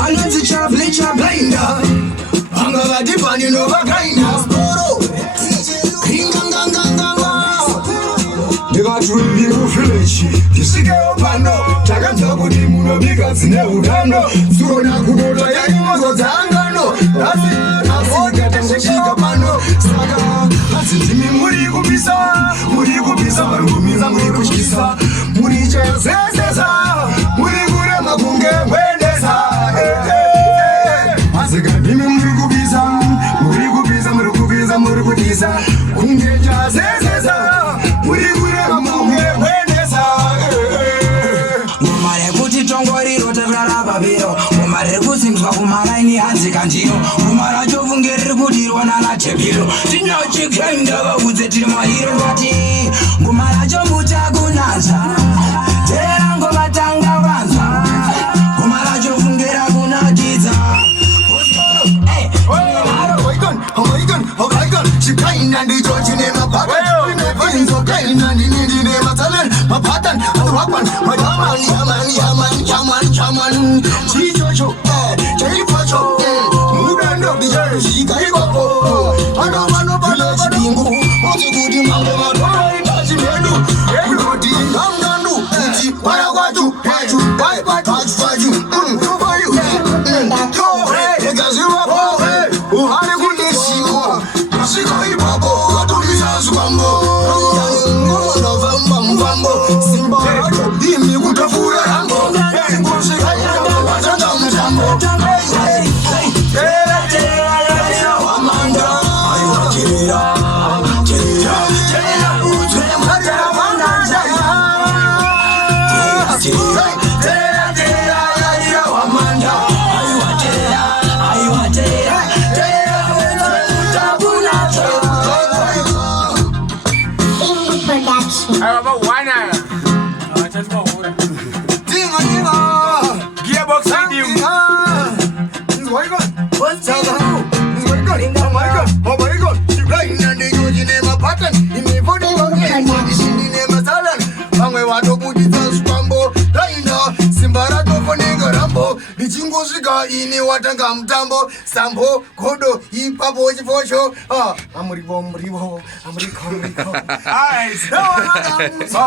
Another Bleacher blinder. I'm gonna dip on you know grinder. Bingu flesh, tisike opano, takanja kuti munobika zine utano, zona kudota yaimozo dzangano, asi katashika pano, saka azitimi muri kupisa, marikumiza muri kushisa, muri chazezeza, muri kurema kunge wendesa, azikatimi muri kupisa, kunge chazezeza, muri kurema kunge wendesa. Umare kuti tongori rotevrara babiro, umare kusimzwa kumaraini hanzi kanjiro, umara chovungeri kuti rona na chepiro, tino ChiGrinder vaudze tiri mahiro vati, ngumara chomuta kunanza, tera ngovatanga vanza, umara chovungera kunakidza. ChiGrinder ndicho chine mapaka, inzo kaina ndine matalen, mapatan, atwapan, chaman, chichocho, chaifacho, mudando bijaro shikaiko, ano Bingu, ozikuti mambo matoi tachimedu, everybody ngamdandu, uchi parakwaju, paju, egaziwa po, uhari kuneshiko, shiko ipapo, atuliza sukambo, mvambo, simba rajo, imi kutafura rambo, kushika yanga, wachanga mtambo, Gearbox riddim. Oh my God, ChiGrinder ndicho chine mapatan, imefodi ndine masalan, pamwe watobudisa sukambo, grinder, simbara tofonega rambo, lichingosvika ini watanga mutambo, sambo, godo, ipapo chifosho, amurivo. Nice. Oh,